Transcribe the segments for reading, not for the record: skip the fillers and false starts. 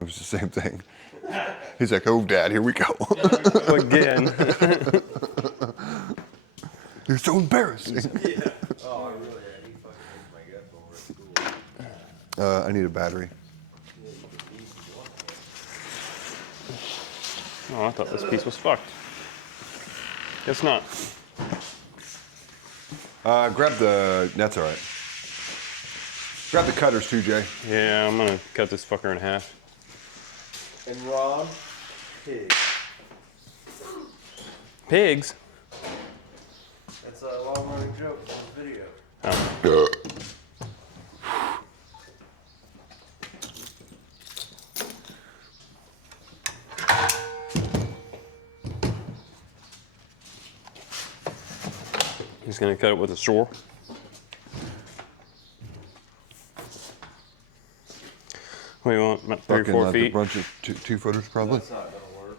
It was the same thing. He's like, oh, Dad, here we go. Again. You're so embarrassing. Yeah. Oh, I really had. He fucking hates my guts over at school. I need a battery. Yeah, you can easily want that. Oh, I thought this piece was fucked. Guess not. Grab the, that's all right. Grab the cutters too, Jay. Yeah, I'm gonna cut this fucker in half. And Ron, pig. Pigs? That's a long running joke in the video. Oh. He's gonna cut it with a saw. What do you want? About 3 or Fucking 4 like a feet? bunch of two footers, probably. That's not gonna work.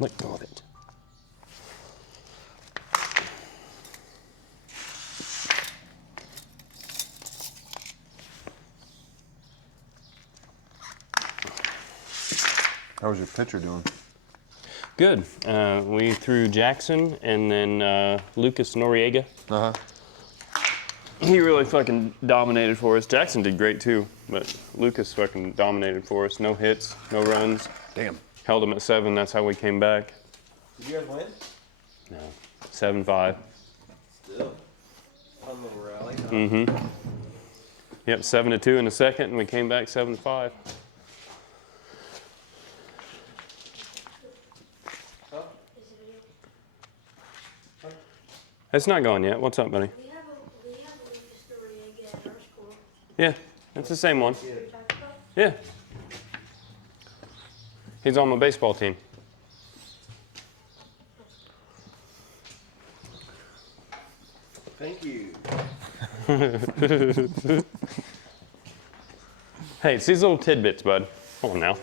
Let go of it. How was your pitcher doing? Good. We threw Jackson and then Lucas Noriega. Uh-huh. He really fucking dominated for us. Jackson did great too, but Lucas fucking dominated for us. No hits, no runs. Damn. Held him at 7. That's how we came back. Did you guys win? No, 7-5. Still. Fun little rally. Huh? Mm-hmm. Yep, 7-2 in the second, and we came back 7-5. It's not gone yet. What's up, buddy? We have a Lucas Noriega at our school. Yeah, it's the same one. We talked about. Yeah. He's on my baseball team. Thank you. Hey, it's these little tidbits, bud. Come on now.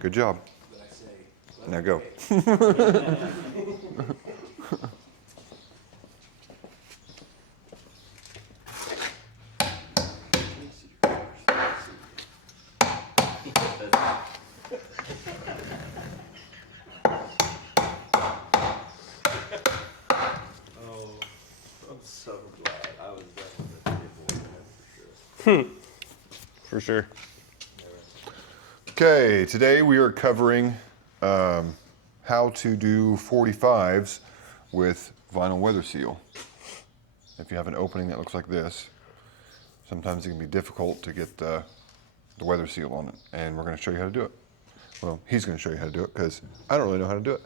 Good job. Now go. Oh, I'm so glad I was definitely the table for sure. For sure. Okay, today we are covering how to do 45s with vinyl weather seal. If you have an opening that looks like this, sometimes it can be difficult to get the weather seal on it, and we're going to show you how to do it. Well, he's going to show you how to do it because I don't really know how to do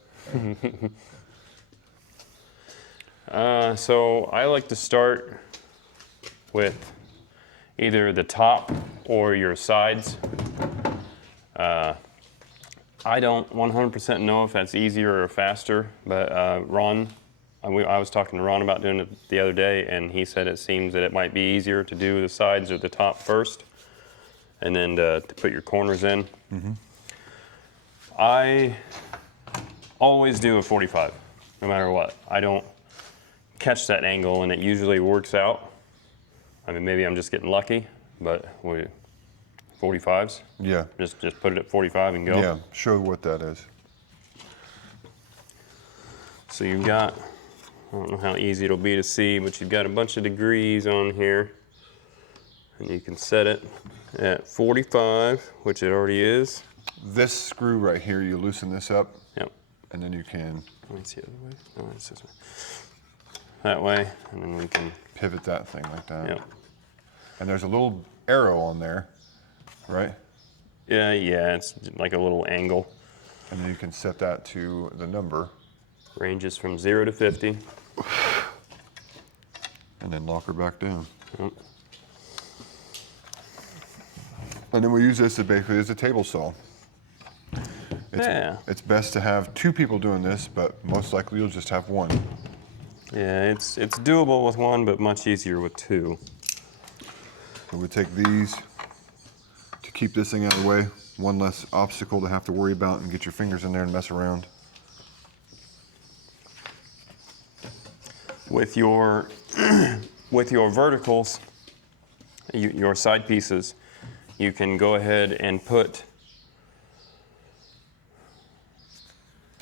it. So I like to start with either the top or your sides. I don't 100% know if that's easier or faster, but Ron, I was talking to Ron about doing it the other day, and he said it seems that it might be easier to do the sides or the top first, and then to put your corners in. Mm-hmm. I always do a 45, no matter what. I don't catch that angle, and it usually works out. I mean, maybe I'm just getting lucky, but 45s. Yeah. Just put it at 45 and go. Yeah, show what that is. So you've got, I don't know how easy it'll be to see, but you've got a bunch of degrees on here, and you can set it at 45, which it already is. This screw right here, you loosen this up, Yep. and then you can Let's see the other way. No, it's this way. That way, and then we can. pivot that thing like that. Yep. And there's a little arrow on there, right? Yeah, it's like a little angle. And then you can set that to the number. Ranges from 0 to 50. And then lock her back down. Yep. And then we use this basically as a table saw. Yeah. It's best to have 2 people doing this, but most likely you'll just have one. Yeah, it's doable with one, but much easier with two. So we take these to keep this thing out of the way. One less obstacle to have to worry about and get your fingers in there and mess around. With your with your verticals, your side pieces, you can go ahead and put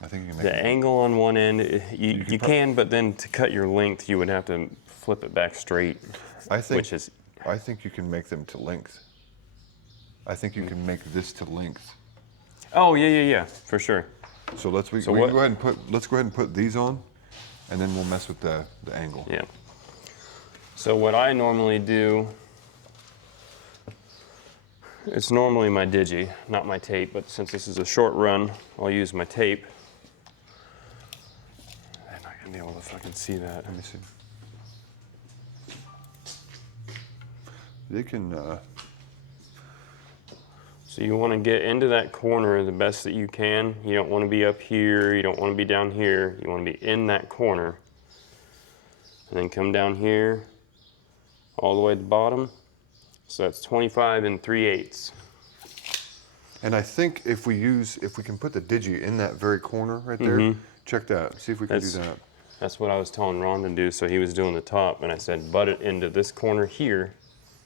I think you can make the it. angle on one end. You can can, but then to cut your length, you would have to flip it back straight, I think you can make them to length. I think you can make this to length. Oh yeah, for sure. So we can what- go ahead and put these on, and then we'll mess with the angle. Yeah. So what I normally do, it's normally my digi, not my tape, but since this is a short run, I'll use my tape. I'm not gonna be able to fucking see that. Let me see. They can. So you want to get into that corner the best that you can. You don't want to be up here, you don't want to be down here. You want to be in that corner. And then come down here, all the way to the bottom. So that's 25 3/8. And I think if we can put the digi in that very corner right there, check that. See if we can do that. That's what I was telling Ron to do. So he was doing the top, and I said, butt it into this corner here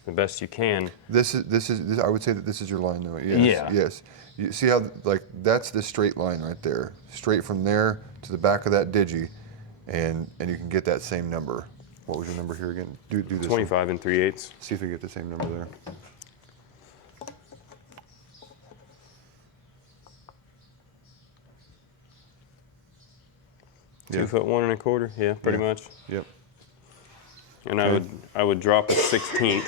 the best you can. This is. I would say that this is your line, though. Yes. Yeah. Yes. You see how that's the straight line right there, straight from there to the back of that digi, and you can get that same number. What was your number here again? Do this. 25 3/8. See if we get the same number there. Yeah. 2 foot 1 1/4. Yeah, pretty Yeah. much. Yep. And Okay. I would drop a 1/16.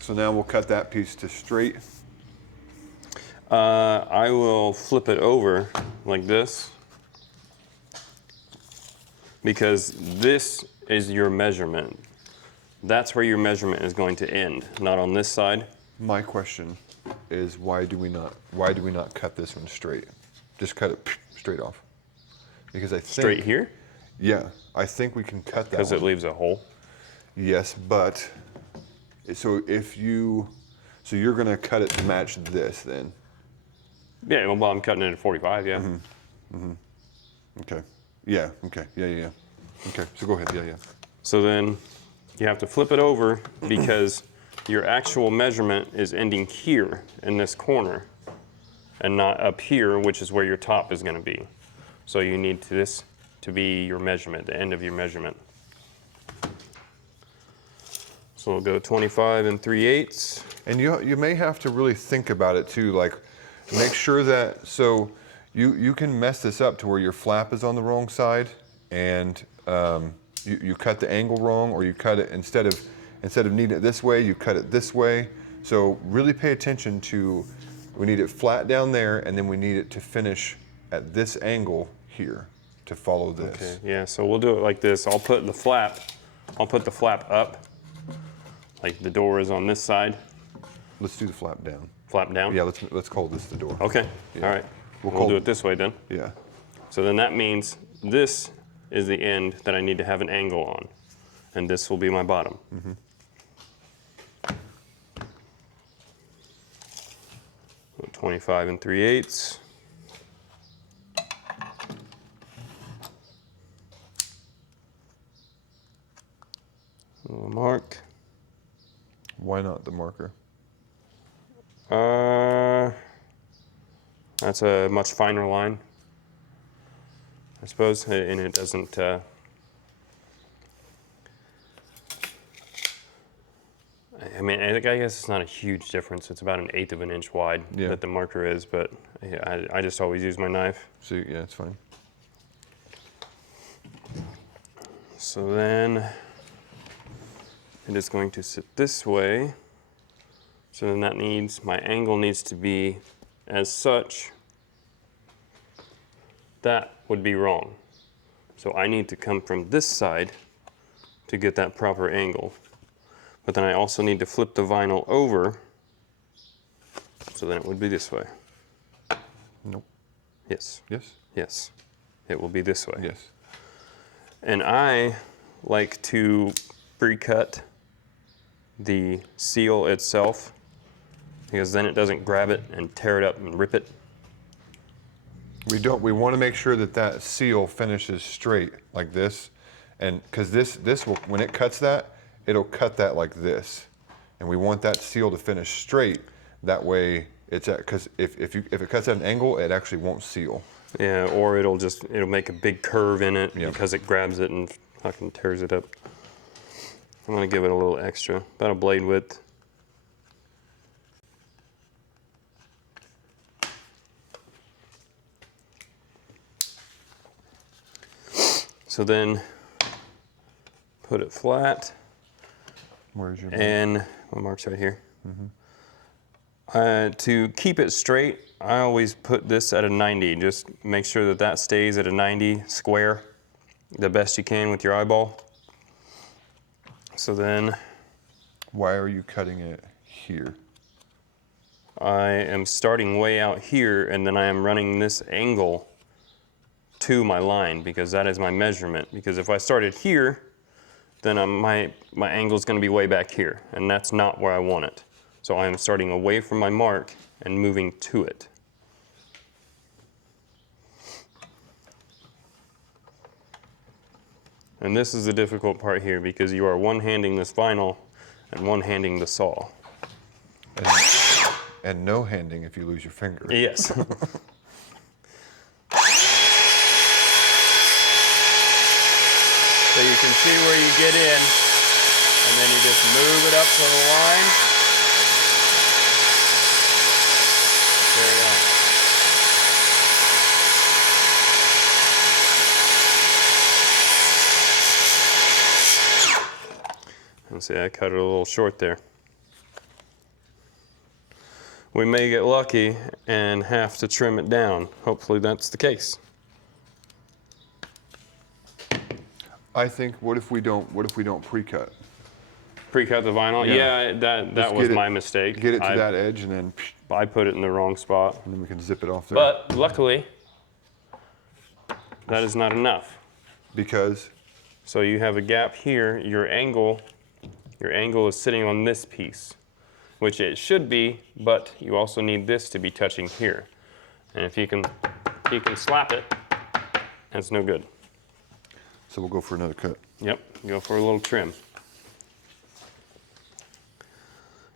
So now we'll cut that piece to straight. I will flip it over like this because this is your measurement. That's where your measurement is going to end, not on this side. My question is why do we not cut this one straight? Just cut it straight off. Because I think Straight here Yeah, I think we can cut that because it one. leaves a hole. Yes, but so you're gonna cut it to match this then. Yeah, well, I'm cutting it at 45, yeah. Okay. Yeah, okay. Yeah. Okay, so go ahead. Yeah. So then you have to flip it over because your actual measurement is ending here in this corner and not up here, which is where your top is going to be. So you need this to be your measurement, the end of your measurement. So we'll go 25 3/8. And you may have to really think about it too, like make sure that, so you can mess this up to where your flap is on the wrong side and you cut the angle wrong, or you cut it instead of needing it this way, you cut it this way. So really pay attention to, we need it flat down there and then we need it to finish at this angle here to follow this. Okay, yeah, so we'll do it like this. I'll put the flap up, like the door is on this side. Let's do the flap down. Flap down? Yeah, let's call this the door. Okay, Yeah. all right. We'll We'll call- do it this way then. Yeah. So then that means this is the end that I need to have an angle on, and this will be my bottom. So 25 3/8. Little mark. Why not the marker? That's a much finer line, I suppose, and it doesn't. I mean, I guess it's not a huge difference. It's about 1/8 of an inch wide Yeah. that the marker is, but I just always use my knife. So yeah, it's fine. So then it is going to sit this way. So then that needs, my angle needs to be as such. That would be wrong. So I need to come from this side to get that proper angle. But then I also need to flip the vinyl over. So then it would be this way. Nope. Yes, Yes. yes. it will be this way. Yes. And I like to pre-cut the seal itself because then it doesn't grab it and tear it up and rip it. We want to make sure that that seal finishes straight like this, and because this will, when it cuts that, it'll cut that like this, and we want that seal to finish straight. That way, it's at, because if it cuts at an angle, it actually won't seal. Yeah, or it'll make a big curve in it Yep. because it grabs it and fucking tears it up. I'm gonna give it a little extra, about a blade width. So then put it flat Where's your and my mark's right here. To keep it straight, I always put this at a 90. Just make sure that that stays at a 90 square, the best you can with your eyeball. So then Why are you cutting it here? I am starting way out here and then I am running this angle to my line because that is my measurement. Because if I started here, then my angle is going to be way back here, and that's not where I want it. So I am starting away from my mark and moving to it. And this is the difficult part here because you are one-handing this vinyl and one-handing the saw. And no handing if you lose your finger. Yes. So you can see where you get in, and then you just move it up to the line. There you go. And see, I cut it a little short there. We may get lucky and have to trim it down. Hopefully that's the case. I think, what if we don't pre-cut? Pre-cut the vinyl? Yeah. Yeah, that Just was get it- my mistake. Get it to I, that edge, and then I put it in the wrong spot. and then we can zip it off there. But luckily, that is not enough. Because So you have a gap here. Your angle is sitting on this piece, which it should be, but you also need this to be touching here. And if you can slap it, it's no good. so we'll go for another cut. Yep, go for a little trim.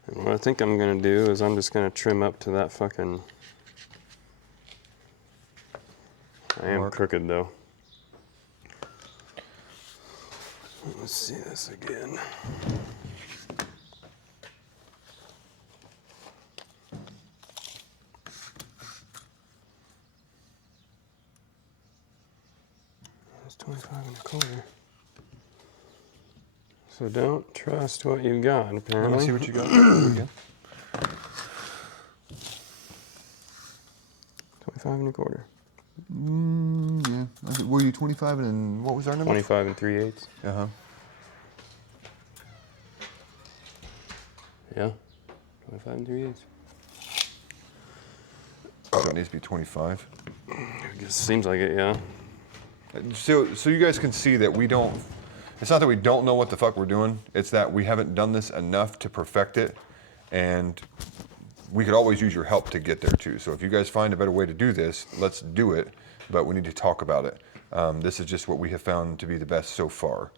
And what I think I'm gonna do is I'm just gonna trim up to that fucking. I am Mark. crooked though. Let's see this again. That's 25 1/4. So don't trust what you've got, apparently. Let me see what you got. Again. 25 1/4. Yeah. Were you 25 and what was our number? 25 3/8. Uh-huh. Yeah. 25 3/8. So it needs to be 25. I guess seems like it, yeah. So you guys can see that we don't, it's not that we don't know what the fuck we're doing, it's that we haven't done this enough to perfect it, and we could always use your help to get there too. So if you guys find a better way to do this, let's do it, but we need to talk about it. This is just what we have found to be the best so far.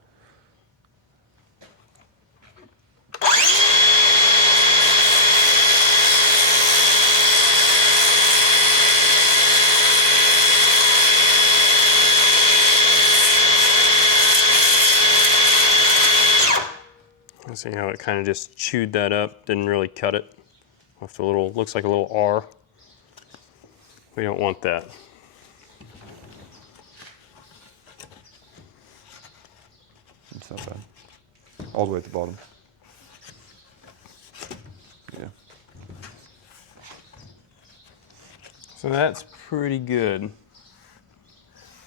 See how it kind of just chewed that up, didn't really cut it. Left a little, looks like a little R. We don't want that. It's not bad. All the way at the bottom. Yeah. So that's pretty good.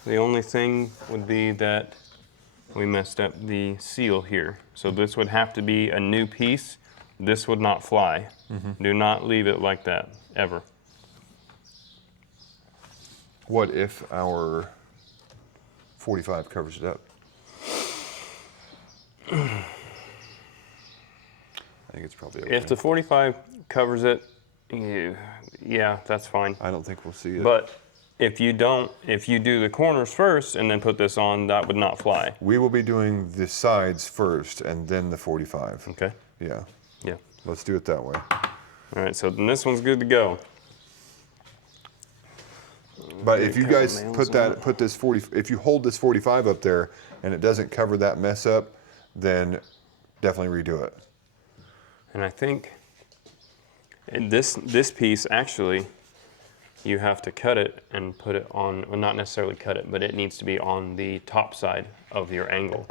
The only thing would be that we messed up the seal here. So this would have to be a new piece. This would not fly. Do not leave it like that, ever. What if our 45 covers it up. I think it's probably okay. If the 45 covers it, yeah, that's fine. I don't think we'll see it. But if you do the corners first and then put this on, that would not fly. We will be doing the sides first and then the 45. Okay. Yeah. Yeah. Let's do it that way. All right. So then this one's good to go. But if you Couple guys nails put this 40, if you hold this 45 up there and it doesn't cover that mess up, then definitely redo it. And I think in this piece actually, you have to cut it and put it on. Well, not necessarily cut it, but it needs to be on the top side of your angle.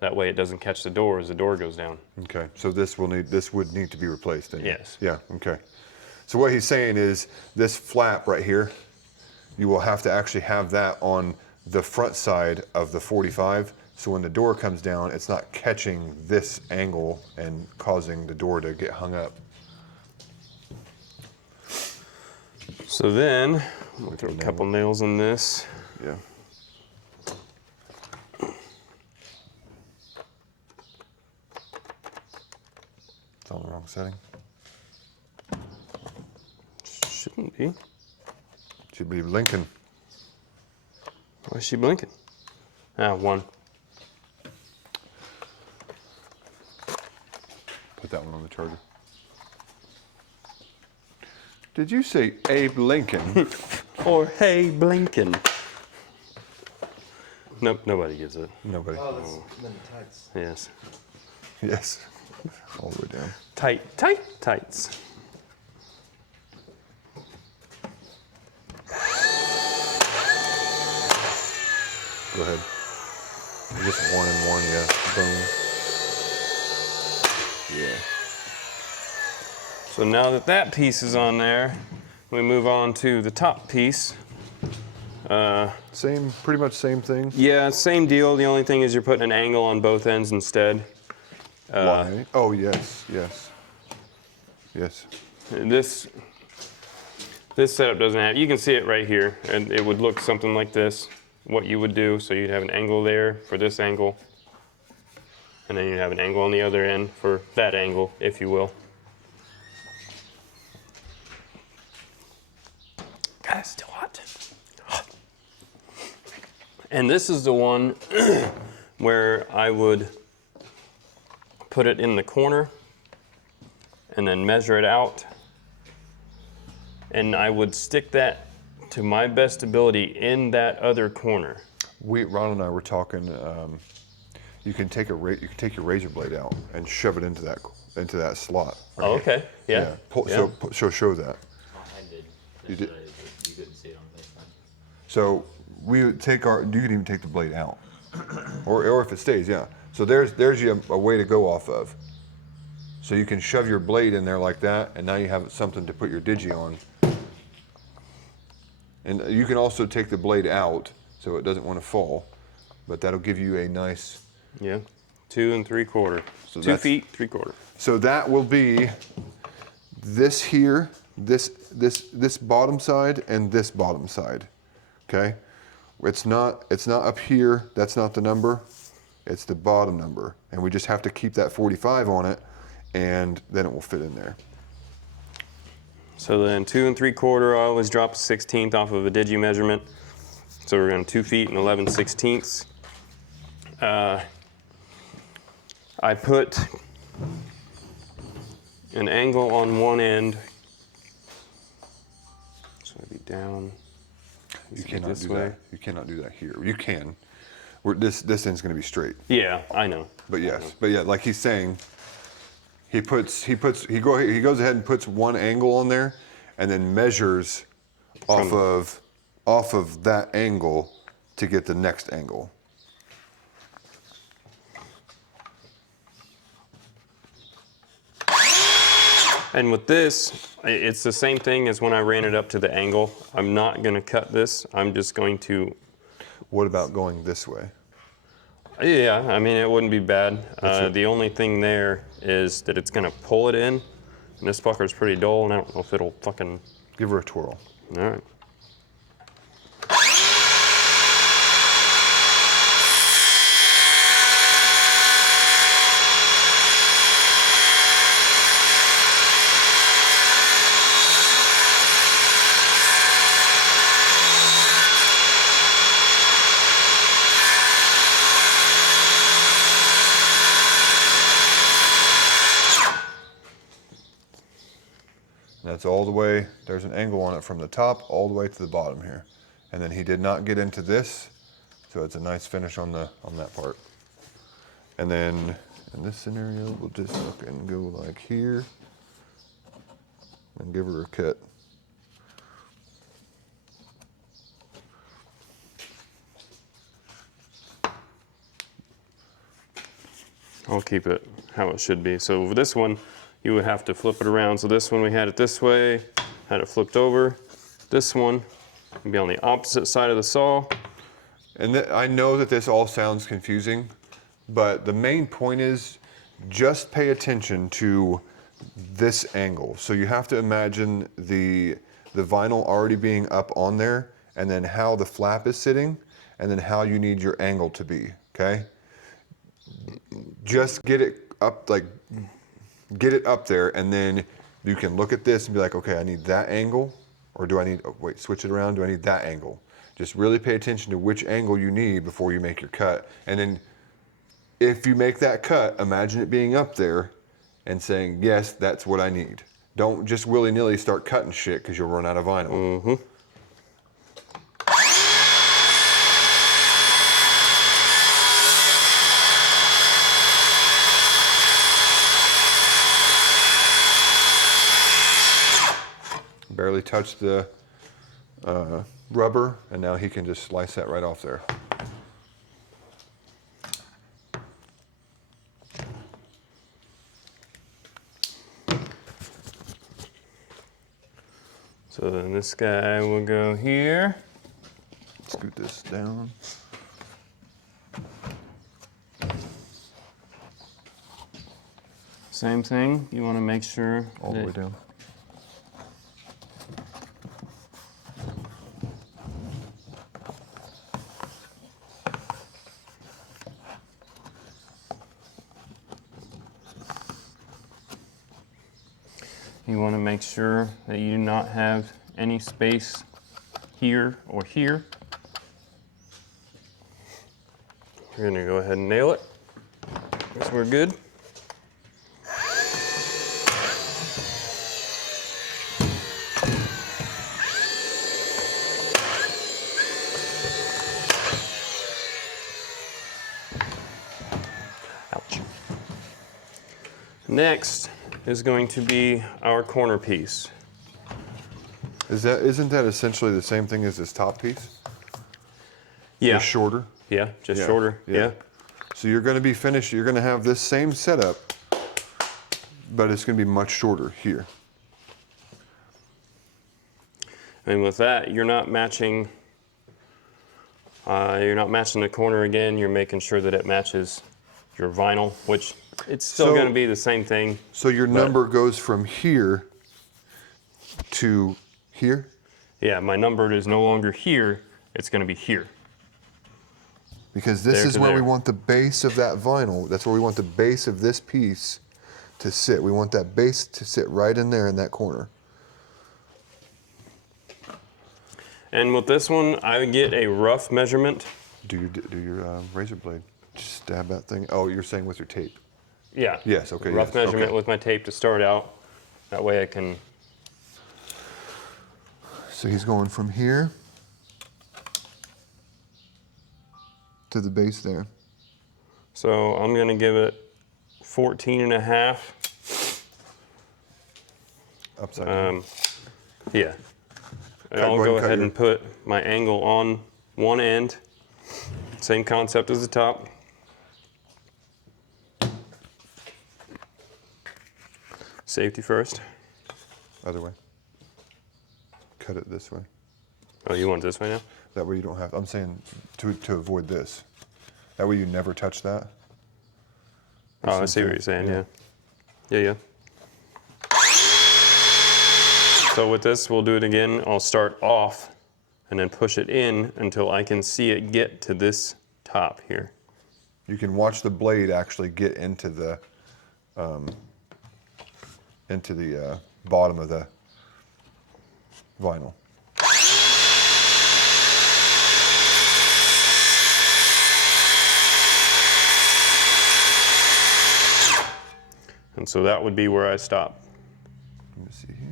That way, it doesn't catch the door as the door goes down. Okay. So this would need to be replaced then. Yes. Yeah. Okay. So what he's saying is this flap right here, you will have to actually have that on the front side of the 45. So when the door comes down, it's not catching this angle and causing the door to get hung up. So then, we'll throw a couple nails in this. Yeah. It's on the wrong setting. Shouldn't be. Should be Lincoln. Why is she blinking? Ah, one. Put that one on the charger. Did you say Abe Lincoln? Or hey, blinking. Nope, nobody gets it. Nobody. Oh, that's many tights. Yes. Yes. All the way down. Tights. Go ahead. Just one and one, yeah. Boom. Yeah. So now that that piece is on there, we move on to the top piece. Pretty much same thing. Yeah, same deal. The only thing is you're putting an angle on both ends instead. Why? Oh, yes. This setup doesn't have, you can see it right here, and it would look something like this, what you would do. So you'd have an angle there for this angle, and then you'd have an angle on the other end for that angle, if you will. God, it's still hot. And this is the one where I would put it in the corner and then measure it out. And I would stick that to my best ability in that other corner. Ron and I were talking. You can take your razor blade out and shove it into that slot. Right? Oh, okay. Yeah. Show that. I did. You did? Yesterday, but you couldn't see it on FaceTime. So we would take you can even take the blade out, or if it stays, yeah. So there's a way to go off of. So you can shove your blade in there like that, and now you have something to put your digi on. And you can also take the blade out so it doesn't want to fall, but that'll give you a nice. Yeah. 2 3/4. So 2 feet 3/4. So that will be this here, this bottom side, and this bottom side. Okay, it's not up here. That's not the number. It's the bottom number, and we just have to keep that 45 on it, and then it will fit in there. So then 2 3/4, I always drop a 16th off of a digi measurement. So we're going 2 feet and 11/16. I put an angle on one end. So it'd be down. You cannot this do way. that. You cannot do that here. You can. This end's going to be straight. Yeah, I know. But yes, like he's saying, he goes ahead and puts one angle on there, and then measures off of that angle to get the next angle. And with this, it's the same thing as when I ran it up to the angle. I'm not going to cut this. I'm just going to. What about going this way? Yeah, I mean, it wouldn't be bad. it. The only thing there is that it's going to pull it in. And this fucker's pretty dull, and I don't know if it'll fucking. Give her a twirl. All right. it's all the way, there's an angle on it from the top all the way to the bottom here. And then he did not get into this, so it's a nice finish on that part. And then in this scenario, we'll just look and go like here and give her a cut. I'll keep it how it should be. So with this one, you would have to flip it around. So this one, we had it this way, had it flipped over. This one would be on the opposite side of the saw. And I know that this all sounds confusing, but the main point is just pay attention to this angle. So you have to imagine the vinyl already being up on there, and then how the flap is sitting, and then how you need your angle to be, okay? Just get it up, like, get it up there, and then you can look at this and be like, okay, I need that angle, or do I need, oh, wait, switch it around, do I need that angle? Just really pay attention to which angle you need before you make your cut. And then if you make that cut, imagine it being up there and saying, yes, that's what I need. Don't just willy-nilly start cutting shit because you'll run out of vinyl. Mm-hmm. Barely touched the rubber, and now he can just slice that right off there. So then this guy will go here. Scoot this down. Same thing, you want to make sure All the that way down. you want to make sure that you do not have any space here or here. We're going to go ahead and nail it. Guess we're good. Ouch. Next is going to be our corner piece. Isn't that essentially the same thing as this top piece? Yeah. Just shorter? Yeah, just Yeah, shorter. yeah. Yeah. So you're going to be finished, you're going to have this same setup, but it's going to be much shorter here. And with that, you're not matching the corner again. You're making sure that it matches your vinyl, which it's still So- going to be the same thing. So your number goes from here to here? Yeah, my number is no longer here. It's going to be here. Because this There is to where we there. want the base of that vinyl. That's where we want the base of this piece to sit. We want that base to sit right in there in that corner. And with this one, I would get a rough measurement. Do your razor blade. Just stab that thing. Oh, you're saying with your tape. Yeah. Yes, okay, Rough yes, measurement okay. with my tape to start out. That way I can. So he's going from here to the base there. So I'm going to give it 14 and a half. Upside down. Yeah. And Cut- I'll go ahead go and cut ahead your- and put my angle on one end. Same concept as the top. Safety first. Other way. Cut it this way. Oh, you want it this way now? That way you don't have, I'm saying to avoid this. That way you never touch that. Oh, I see what you're saying, yeah. Yeah. So with this, we'll do it again. I'll start off and then push it in until I can see it get to this top here. You can watch the blade actually get into the bottom of the vinyl. And so that would be where I stop. Let me see here.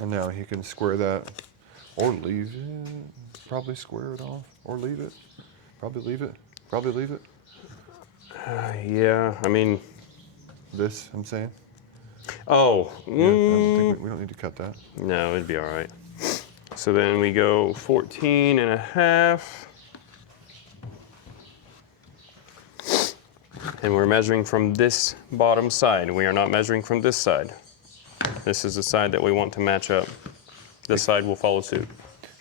And now he can square that, or leave it. Probably square it off, or leave it. Probably leave it. Probably leave it. Yeah, I mean, This, I'm saying. oh, Yeah, I don't think we don't need to cut that. no, it'd be all right. So then we go 14 and a half. And we're measuring from this bottom side. We are not measuring from this side. This is the side that we want to match up. This side will follow suit.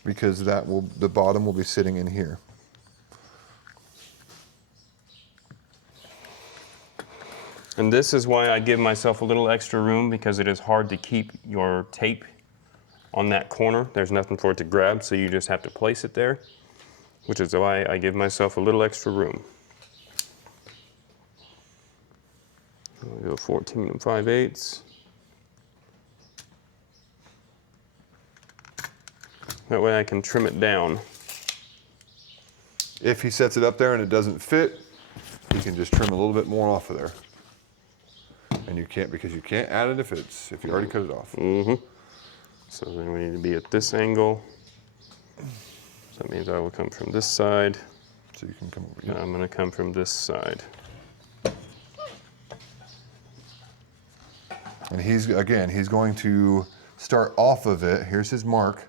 Because the bottom will be sitting in here. And this is why I give myself a little extra room, because it is hard to keep your tape on that corner. There's nothing for it to grab, so you just have to place it there, which is why I give myself a little extra room. We'll go 14 and 5/8. That way I can trim it down. If he sets it up there and it doesn't fit, he can just trim a little bit more off of there. And you can't, because you can't add it if you already cut it off. So then we need to be at this angle. So that means I will come from this side. So you can come over And here. I'm going to come from this side. And he's going to start off of it. Here's his mark.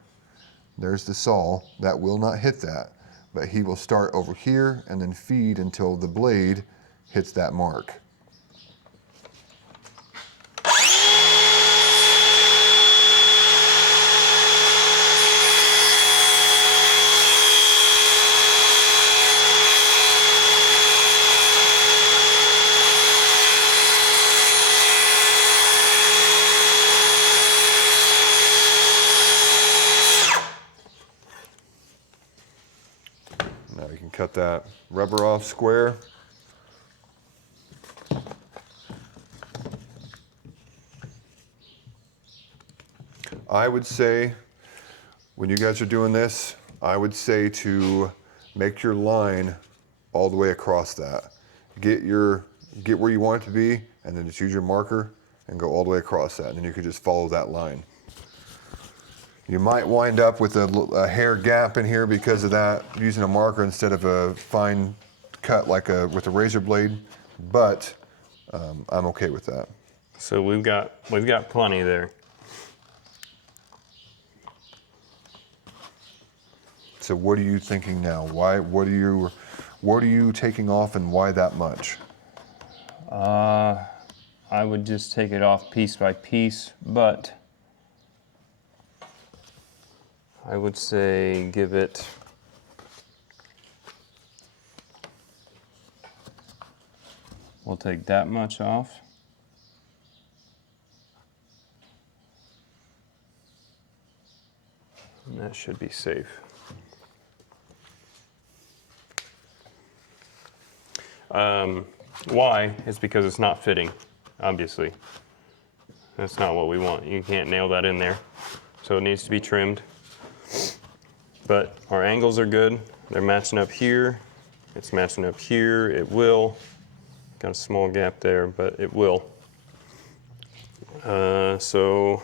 There's the saw. That will not hit that. But he will start over here and then feed until the blade hits that mark. Now you can cut that rubber off square. I would say, when you guys are doing this, I would say to make your line all the way across that. Get where you want it to be, and then just use your marker and go all the way across that, and then you could just follow that line. You might wind up with a hair gap in here because of that, using a marker instead of a fine cut like with a razor blade, but I'm okay with that. So we've got plenty there. So what are you thinking now? What are you taking off, and why that much? I would just take it off piece by piece, but I would say give it we'll take that much off. And that should be safe. Why? It's because it's not fitting, obviously. That's not what we want. You can't nail that in there. So it needs to be trimmed. But our angles are good. They're matching up here. It's matching up here. It will. Got a small gap there, but it will. So,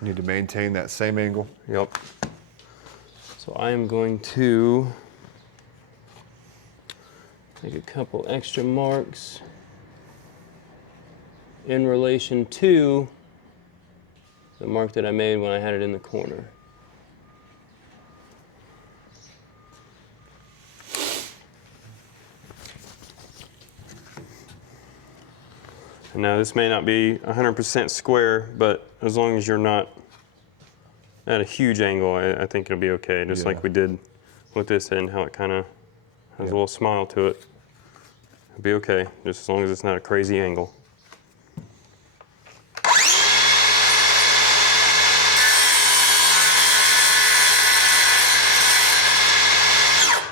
You need to maintain that same angle. yep. So I am going to take a couple extra marks in relation to the mark that I made when I had it in the corner. And now this may not be 100% square, but as long as you're not at a huge angle, I think it'll be okay. Just like Yeah. we did with this end, how it kind of has a little smile to it. It'll be okay, just as long as it's not a crazy angle.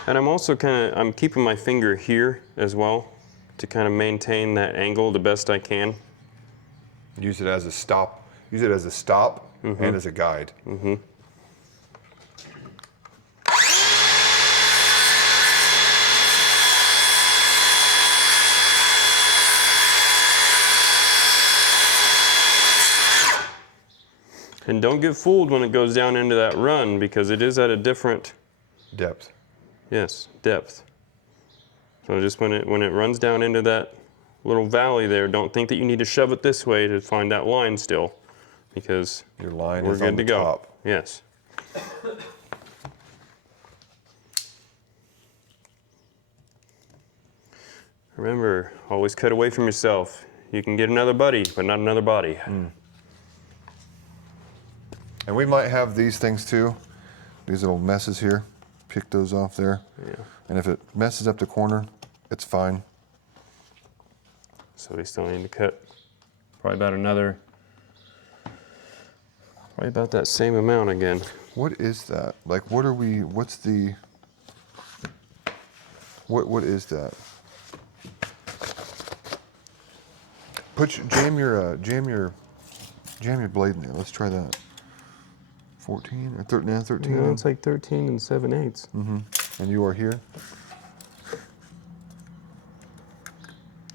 And I'm also I'm keeping my finger here as well to kind of maintain that angle the best I can. Use it as a stop. Use it as a stop and as a guide. And don't get fooled when it goes down into that run because it is at a different, Depth. yes, depth. So just when it runs down into that little valley there, don't think that you need to shove it this way to find that line still, because Your line we're is good on the to go. top. Yes. Remember, always cut away from yourself. You can get another buddy, but not another body. And we might have these things too, these little messes here. Pick those off there. Yeah. And if it messes up the corner, it's fine. So we still need to cut probably about that same amount again. What is that? Like, what is that? Jam your blade in there. Let's try that. 14 or 13, 13. No, it's like 13 and 7/8. And you are here?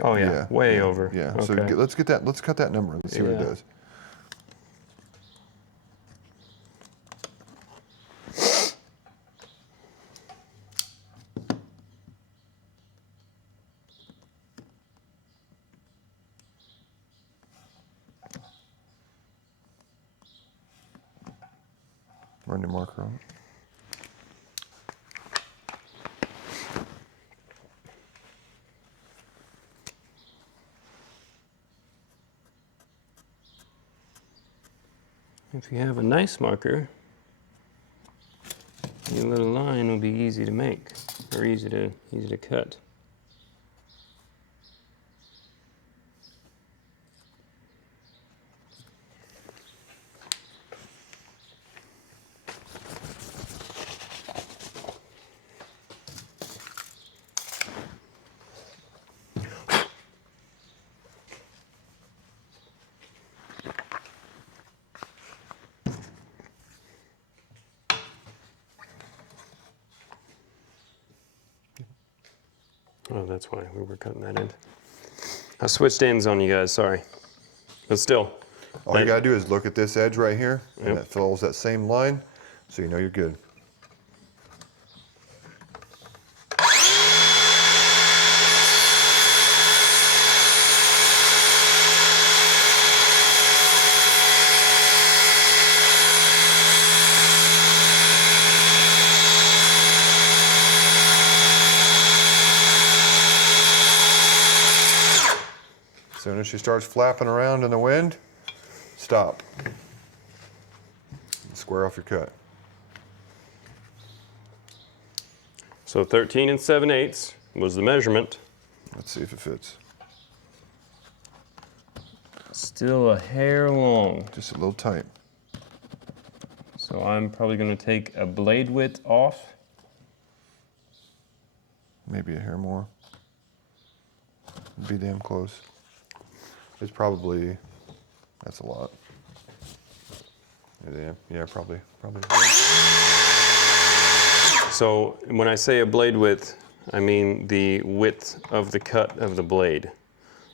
Oh yeah, way over. Yeah. Okay. So let's cut that number. Let's see what it Yeah. does. Run your marker on it. If you have a nice marker, your little line will be easy to make, or easy to cut. Oh, that's why we were cutting that end. I switched ends on you guys, sorry. But still. All you gotta do is look at this edge right here, and Yep. it follows that same line, so you know you're good. As soon as she starts flapping around in the wind, stop. Square off your cut. So 13 and 7/8 was the measurement. Let's see if it fits. Still a hair long. Just a little tight. So I'm probably going to take a blade width off. Maybe a hair more. Be damn close. It's probably, that's a lot. Yeah, probably. So when I say a blade width, I mean the width of the cut of the blade.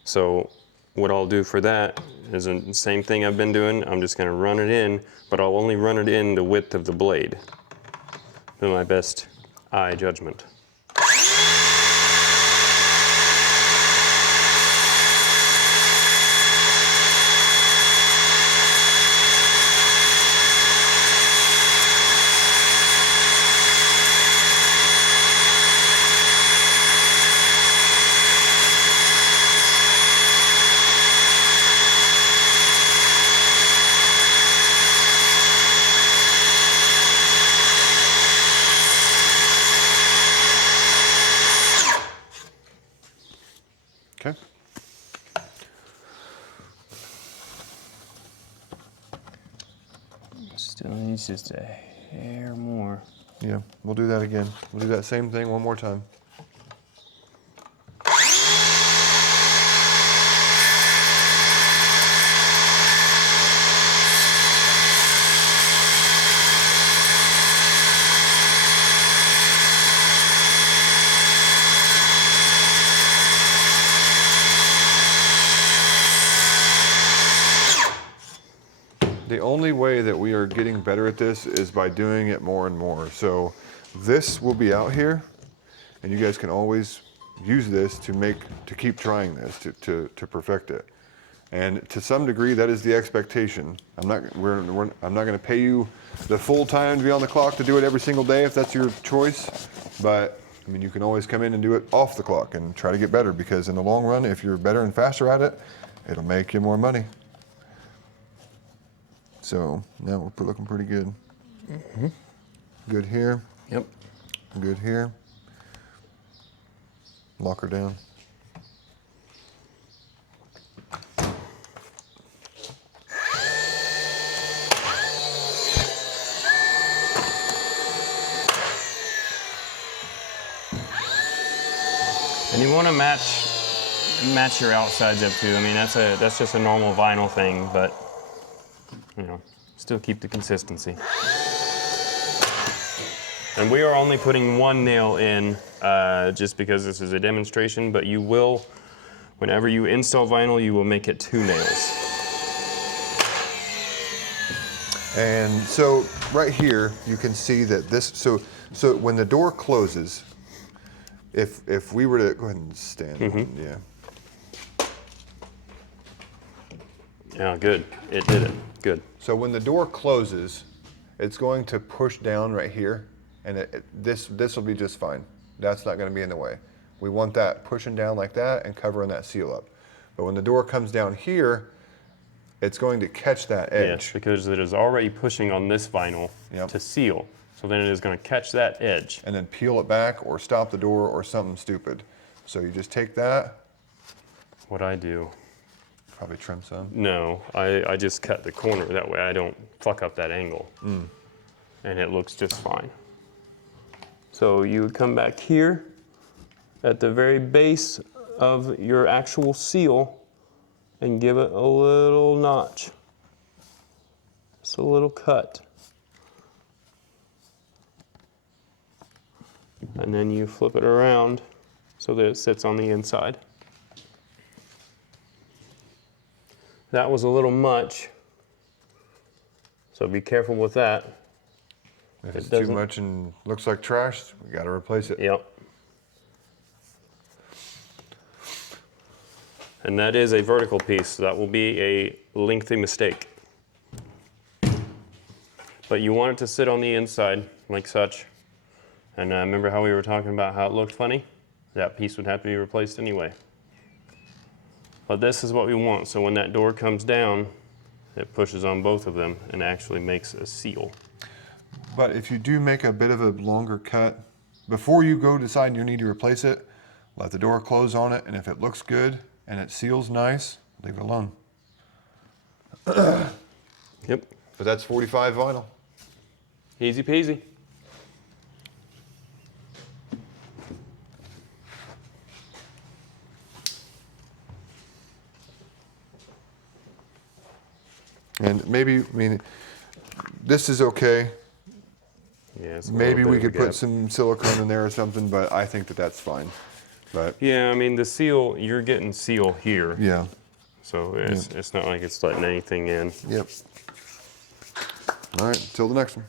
So what I'll do for that is the same thing I've been doing. I'm just going to run it in, but I'll only run it in the width of the blade. To my best eye judgment. Okay. Still needs just a hair more. Yeah, we'll do that again. We'll do that same thing one more time. The only way that we are getting better at this is by doing it more and more. So this will be out here, and you guys can always use this to keep trying this, to perfect it. And to some degree, that is the expectation. I'm not going to pay you the full time to be on the clock to do it every single day if that's your choice. But I mean, you can always come in and do it off the clock and try to get better, because in the long run, if you're better and faster at it, it'll make you more money. So now we're looking pretty good. Good here. Yep. Good here. Lock her down. And you want to match your outsides up too. I mean, that's just a normal vinyl thing, but you know, still keep the consistency. And we are only putting one nail in just because this is a demonstration, but you will, whenever you install vinyl, you will make it 2 nails. And so right here, you can see that this, so when the door closes, if we were to, go ahead and stand, yeah. Yeah, good. It did it. Good. So when the door closes, it's going to push down right here, and this will be just fine. That's not going to be in the way. We want that pushing down like that and covering that seal up. But when the door comes down here, it's going to catch that edge. Yes, because it is already pushing on this vinyl to seal. So then it is going to catch that edge. And then peel it back or stop the door or something stupid. So you just take that. What I do? Probably trim some. No, I just cut the corner. That way I don't fuck up that angle. And it looks just fine. So you would come back here at the very base of your actual seal and give it a little notch. Just a little cut. And then you flip it around so that it sits on the inside. That was a little much, so be careful with that. If it's too much and looks like trash, we got to replace it. Yep. And that is a vertical piece, so that will be a lengthy mistake. But you want it to sit on the inside, like such. And remember how we were talking about how it looked funny? That piece would have to be replaced anyway. But this is what we want, so when that door comes down, it pushes on both of them and actually makes a seal. But if you do make a bit of a longer cut, before you go decide you need to replace it, let the door close on it, and if it looks good and it seals nice, leave it alone. Yep. But that's 45 vinyl. Easy peasy. And maybe, I mean, this is okay. Yeah, it's a Maybe little we bit of could a put gap. some silicone in there or something, but I think that that's fine. But Yeah, I mean the seal, you're getting seal here, yeah, so it's not like it's letting anything in. yep. All right, till the next one.